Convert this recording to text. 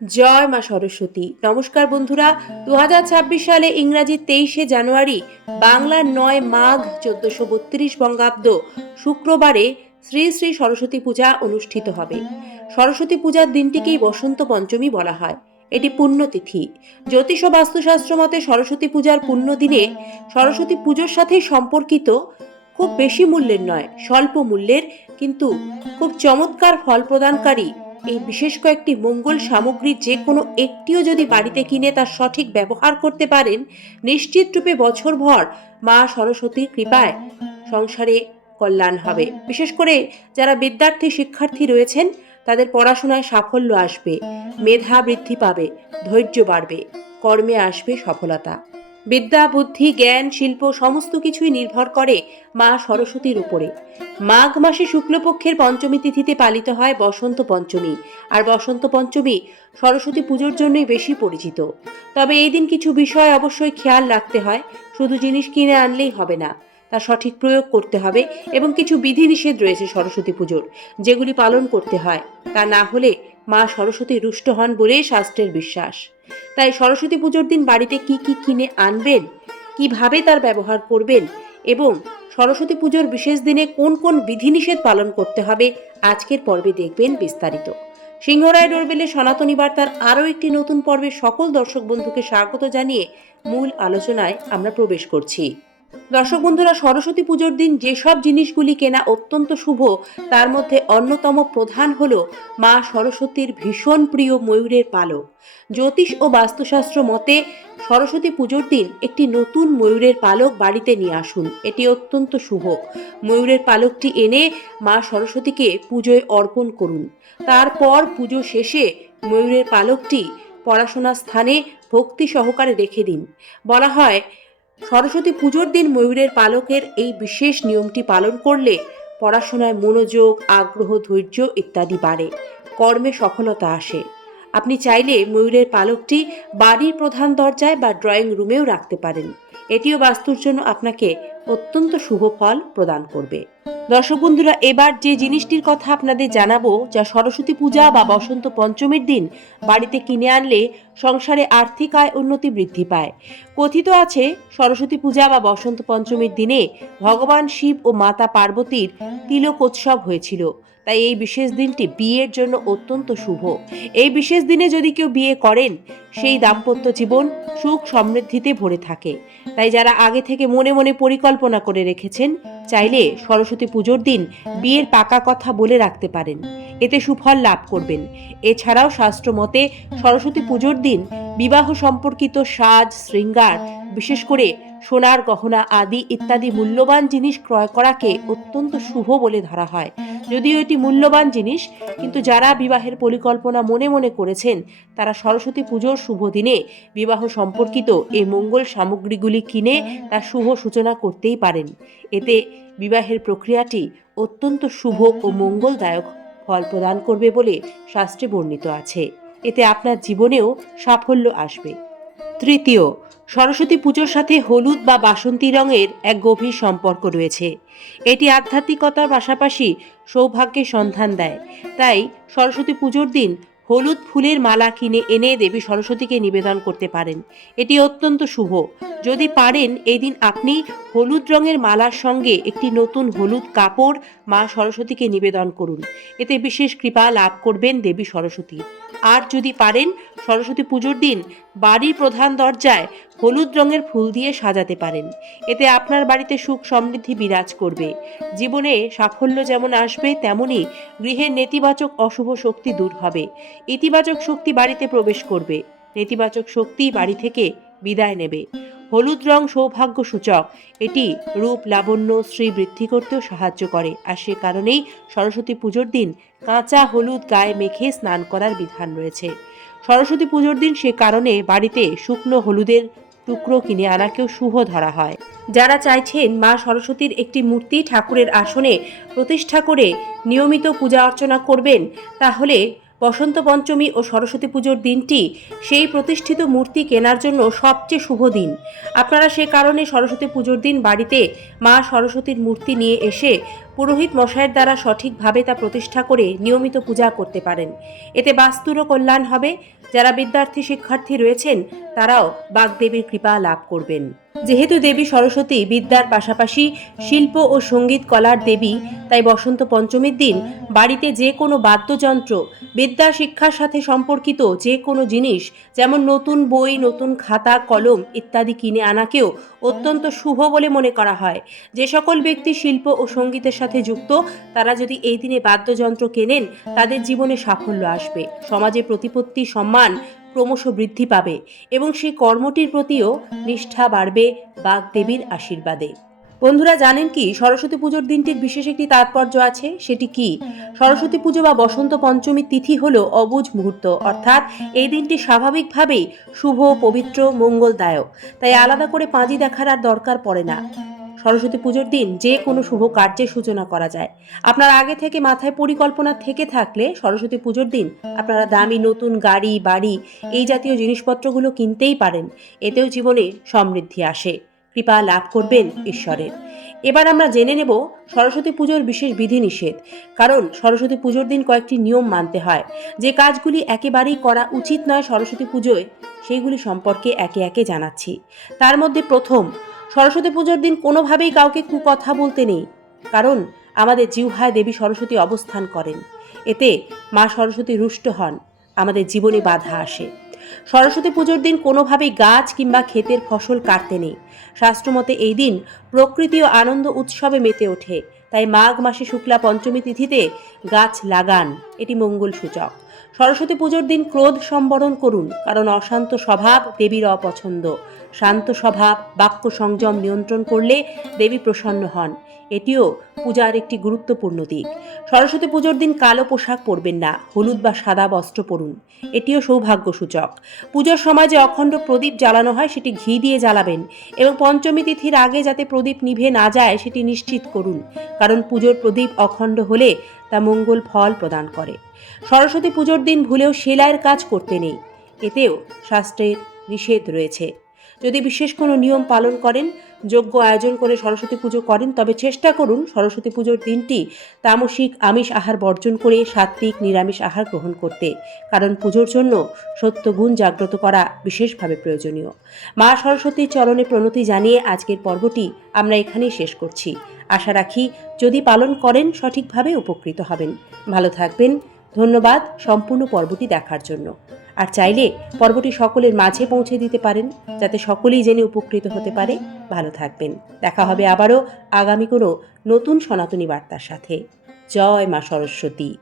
জয় মা সরস্বতী। নমস্কার বন্ধুরা দু হাজার ছাব্বিশ সালে ইংরাজি তেইশে জানুয়ারি, বাংলার নয় মাঘ চোদ্দশো বত্রিশ বঙ্গাব্দ শুক্রবারে শ্রী শ্রী সরস্বতী পূজা অনুষ্ঠিত হবে। সরস্বতী পূজার দিনটিকেই বসন্ত পঞ্চমী বলা হয়। এটি পুণ্যতিথি। জ্যোতিষ বাস্তুশাস্ত্র মতে সরস্বতী পূজার পুণ্য দিনে সরস্বতী পুজোর সাথেই সম্পর্কিত খুব বেশি মূল্যের নয়, স্বল্প মূল্যের, কিন্তু খুব চমৎকার ফল প্রদানকারী এই বিশেষ কয়েকটি মঙ্গল সামগ্রী যে কোনো একটিও যদি বাড়িতে কিনে তার সঠিক ব্যবহার করতে পারেন, নিশ্চিত রূপে বছরভর মা সরস্বতীর কৃপায় সংসারে কল্যাণ হবে। বিশেষ করে যারা বিদ্যার্থী শিক্ষার্থী রয়েছেন, তাদের পড়াশোনায় সাফল্য আসবে, মেধা বৃদ্ধি পাবে, ধৈর্য বাড়বে, কর্মে আসবে সফলতা। বিদ্যা, বুদ্ধি, জ্ঞান, শিল্প সমস্ত কিছুই নির্ভর করে মা সরস্বতীর উপরে। মাঘ মাসে শুক্লপক্ষের পঞ্চমী তিথিতে পালিত হয় বসন্ত পঞ্চমী। আর বসন্ত পঞ্চমী সরস্বতী পুজোর জন্যই বেশি পরিচিত। তবে এই দিন কিছু বিষয় অবশ্যই খেয়াল রাখতে হয়। শুধু জিনিস কিনে আনলেই হবে না, তা সঠিক প্রয়োগ করতে হবে এবং কিছু বিধিনিষেধ রয়েছে সরস্বতী পুজোর, যেগুলি পালন করতে হয়। তা না হলে মা সরস্বতী রুষ্ট হন বলেই শাস্ত্রের বিশ্বাস। তাই সরস্বতী পুজোর দিন বাড়িতে কি কি কিনে আনবেন, কীভাবে তার ব্যবহার করবেন এবং সরস্বতী পুজোর বিশেষ দিনে কোন কোন বিধিনিষেধ পালন করতে হবে, আজকের পর্বে দেখবেন বিস্তারিত। সিংহরায় ডোরবেলে সনাতনী বার্তার আরও একটি নতুন পর্বে সকল দর্শক বন্ধুকে স্বাগত জানিয়ে মূল আলোচনায় আমরা প্রবেশ করছি। দর্শক বন্ধুরা, সরস্বতী পুজোর দিন যেসব জিনিসগুলি কেনা অত্যন্ত শুভ, তার মধ্যে অন্যতম প্রধান হল মা সরস্বতীর ভীষণ প্রিয় ময়ূরের পালক। জ্যোতিষ ও বাস্তুশাস্ত্র মতে, সরস্বতী পুজোর দিন একটি নতুন ময়ূরের পালক বাড়িতে নিয়ে আসুন। এটি অত্যন্ত শুভ। ময়ূরের পালকটি এনে মা সরস্বতীকে পুজোয় অর্পণ করুন। তারপর পুজো শেষে ময়ূরের পালকটি পড়াশোনার স্থানে ভক্তি সহকারে রেখে দিন। বলা হয় সরস্বতী পুজোর দিন ময়ূরের পালকের এই বিশেষ নিয়মটি পালন করলে পড়াশোনায় মনোযোগ, আগ্রহ, ধৈর্য ইত্যাদি বাড়ে। কর্মে সফলতা আসে। আপনি চাইলে ময়ূরের পালকটি বাড়ির প্রধান দরজায় বা ড্রয়িং রুমেও রাখতে পারেন। এটিও বাস্তুর জন্য আপনাকে অত্যন্ত শুভ ফল প্রদান করবে। দর্শক বন্ধুরা, এবার যে জিনিসটির কথা আপনাদের জানাব, যা সরস্বতী পূজা বা বসন্ত পঞ্চমীর দিন বাড়িতে কিনে আনলে সংসারে আর্থিক আয় উন্নতি বৃদ্ধি পায়। কথিত আছে, সরস্বতী পূজা বা বসন্ত পঞ্চমীর দিনে ভগবান শিব ও মাতা পার্বতীর তিলক উৎসব হয়েছিল। তাই এই বিশেষ দিনটি বিয়ের জন্য অত্যন্ত শুভ। এই বিশেষ দিনে যদি কেউ বিয়ে করেন, সেই দাম্পত্য জীবন সুখ সমৃদ্ধিতে ভরে থাকে। তাই যারা আগে থেকে মনে মনে পরিকল্পনা করে রেখেছেন চাইলে সরস্বতী পুজোর দিন বিয়ের পাকা কথা বলে রাখতে পারেন। এতে সুফল লাভ করবেন। এছাড়াও শাস্ত্র মতে সরস্বতী পুজোর দিন বিবাহ সম্পর্কিত সাজ, শৃঙ্গার, বিশেষ করে সোনার গহনা আদি ইত্যাদি মূল্যবান জিনিস ক্রয় করাকে অত্যন্ত শুভ বলে ধরা হয়। যদিও এটি মূল্যবান জিনিস, কিন্তু যারা বিবাহের পরিকল্পনা মনে মনে করেছেন, তারা সরস্বতী পুজোর শুভ দিনে বিবাহ সম্পর্কিত এই মঙ্গল সামগ্রীগুলি কিনে তার শুভ সূচনা করতেই পারেন। এতে বিবাহের প্রক্রিয়াটি অত্যন্ত শুভ ও মঙ্গলদায়ক ফল প্রদান করবে বলে শাস্ত্রে বর্ণিত আছে। এতে আপনার জীবনেও সাফল্য আসবে। তৃতীয় সরস্বতী পুজোর সাথে হলুদ বা বাসন্তী রঙের এক গভীর সম্পর্ক রয়েছে। এটি আধ্যাত্মিকতার পাশাপাশি সৌভাগ্যের সন্ধান দেয়। তাই সরস্বতী পুজোর দিন হলুদ ফুলের মালা কিনে এনে দেবী সরস্বতীকে নিবেদন করতে পারেন। এটি অত্যন্ত শুভ। যদি পারেন, এই দিন আপনি হলুদ রঙের মালার সঙ্গে একটি নতুন হলুদ কাপড় মা সরস্বতীকে নিবেদন করুন। এতে বিশেষ কৃপা লাভ করবেন দেবী সরস্বতী। আর যদি পারেন, সরস্বতী পুজোর দিন বাড়ির প্রধান দরজায় হলুদ রঙের ফুল দিয়ে সাজাতে পারেন। এতে আপনার বাড়িতে সুখ সমৃদ্ধি বিরাজ করবে। জীবনে সাফল্য যেমন আসবে তেমনই গৃহের নেতিবাচক অশুভ শক্তি দূর হবে। ইতিবাচক শক্তি বাড়িতে প্রবেশ করবে। নেতিবাচক শক্তি বাড়ি থেকে বিদায় নেবে। হলুদ রং সৌভাগ্য সূচক এটি রূপ, লাবণ্য শ্রী বৃদ্ধি করতেও সাহায্য করে। আর সে কারণেই সরস্বতী পুজোর দিন কাঁচা হলুদ গায়ে মেখে স্নান করার বিধান রয়েছে। সরস্বতী পুজোর দিন সে কারণে বাড়িতে শুকনো হলুদের টুকরো কিনে আনাকেও শুভ ধরা হয়। যারা চাইছেন মা সরস্বতীর একটি মূর্তি ঠাকুরের আসনে প্রতিষ্ঠা করে নিয়মিত পূজা অর্চনা করবেন, তাহলে বসন্ত পঞ্চমী ও সরস্বতী পুজোর দিনটি সেই প্রতিষ্ঠিত মূর্তি কেনার জন্য সবচেয়ে শুভ দিন। আপনারা সে কারণে সরস্বতী পুজোর দিন বাড়িতে মা সরস্বতীর মূর্তি নিয়ে এসে পুরোহিত মশাইয়ের দ্বারা সঠিকভাবে তা প্রতিষ্ঠা করে নিয়মিত পূজা করতে পারেন। এতে বাস্তুরও কল্যাণ হবে। যারা বিদ্যার্থী শিক্ষার্থী রয়েছেন, তারাও বাগদেবীর কৃপা লাভ করবেন। যেহেতু দেবী সরস্বতী বিদ্যার পাশাপাশি শিল্প ও সংগীত কলার দেবী, তাই বসন্ত পঞ্চমীর দিন বাড়িতে যে কোনো বাদ্যযন্ত্র, বিদ্যা শিক্ষার সাথে সম্পর্কিত যে কোনো জিনিস, যেমন নতুন বই, নতুন খাতা, কলম ইত্যাদি কিনে আনাকেও অত্যন্ত শুভ বলে মনে করা হয়। যে সকল ব্যক্তি শিল্প ও সঙ্গীতের সাথে যুক্ত, তারা যদি এই দিনে বাদ্যযন্ত্র কেনেন, তাদের জীবনে সাফল্য আসবে। সমাজে প্রতিপত্তি, সম্মান ক্রমশ বৃদ্ধি পাবে এবং সেই কর্মটির প্রতিও নিষ্ঠা বাড়বে বাগদেবীর আশীর্বাদে। বন্ধুরা, জানেন কি, সরস্বতী পুজোর দিনটির বিশেষ একটি তাৎপর্য আছে, সেটি কি? সরস্বতী পুজো বা বসন্ত পঞ্চমী তিথি হল অবুজ মুহূর্ত, অর্থাৎ এই দিনটি স্বাভাবিকভাবেই শুভ, পবিত্র, মঙ্গলদায়ক। তাই আলাদা করে পাঁজি দেখার আর দরকার পড়ে না। সরস্বতী পুজোর দিন যে কোনো শুভ কার্যের সূচনা করা যায়। আপনার আগে থেকে মাথায় পরিকল্পনা থেকে থাকলে সরস্বতী পুজোর দিন আপনারা দামি নতুন গাড়ি, বাড়ি এই জাতীয় জিনিসপত্রগুলো কিনতেই পারেন। এতেও জীবনে সমৃদ্ধি আসে। কৃপা লাভ করবেন ঈশ্বরের। এবার আমরা জেনে নেব সরস্বতী পুজোর বিশেষ বিধিনিষেধ। কারণ সরস্বতী পুজোর দিন কয়েকটি নিয়ম মানতে হয়। যে কাজগুলি একেবারেই করা উচিত নয় সরস্বতী পুজোয় সেইগুলি সম্পর্কে একে একে জানাচ্ছি। তার মধ্যে প্রথম সরস্বতী পুজোর দিন কোনোভাবেই কাউকে কুকথা বলতে নেই। কারণ আমাদের জিহ্বায় দেবী সরস্বতী অবস্থান করেন। এতে মা সরস্বতী রুষ্ট হন। আমাদের জীবনে বাধা আসে। সরস্বতী পুজোর দিন কোনোভাবেই গাছ কিংবা ক্ষেতের ফসল কাটতে নেই। শাস্ত্রমতে এই দিন প্রকৃতি ও আনন্দ উৎসবে মেতে ওঠে। তাই মাঘ মাসে শুক্লা পঞ্চমী তিথিতে গাছ লাগান। এটি মঙ্গল সূচক। সরস্বতী পুজোর দিন ক্রোধ সম্বরণ করুন, কারণ অশান্ত স্বভাব দেবীর অপছন্দ। শান্ত স্বভাব বাক্য সংযম নিয়ন্ত্রণ করলে দেবী প্রসন্ন হন। এটিও পূজার একটি গুরুত্বপূর্ণ দিক। সরস্বতী পুজোর দিন কালো পোশাক পরবেন না, হলুদ বা সাদা বস্ত্র পরুন। এটিও সৌভাগ্য সূচক পুজোর সময় যে অখণ্ড প্রদীপ জ্বালানো হয়, সেটি ঘি দিয়ে জ্বালাবেন এবং পঞ্চমী তিথির আগে যাতে প্রদীপ নিভে না যায়, সেটি নিশ্চিত করুন। কারণ পুজোর প্রদীপ অখণ্ড হলে তা মঙ্গল ফল প্রদান করে। সরস্বতী পুজোর দিন ভুলেও সেলাইয়ের কাজ করতে নেই। এতেও শাস্ত্রের নিষেধ রয়েছে। যদি বিশেষ কোনো নিয়ম পালন করেন যোগ্য আয়োজন করে সরস্বতী পুজো করেন, তবে চেষ্টা করুন সরস্বতী পুজোর দিনটি তামসিক, আমিষ আহার বর্জন করে সাত্ত্বিক, নিরামিষ আহার গ্রহণ করতে, কারণ পুজোর জন্য সত্যগুণ জাগ্রত করা বিশেষভাবে প্রয়োজনীয়। মা সরস্বতীর চরণে প্রণতি জানিয়ে আজকের পর্বটি আমরা এখানেই শেষ করছি। আশা রাখি, যদি পালন করেন, সঠিকভাবে উপকৃত হবেন। ভালো থাকবেন। ধন্যবাদ সম্পূর্ণ পর্বটি দেখার জন্য। আর চাইলে পর্বটি সকলের মাঝে পৌঁছে দিতে পারেন, যাতে সকলেই জেনে উপকৃত হতে পারে। ভালো থাকবেন। দেখা হবে আবারও আগামী কোনো নতুন সনাতনী বার্তার সাথে। জয় মা সরস্বতী।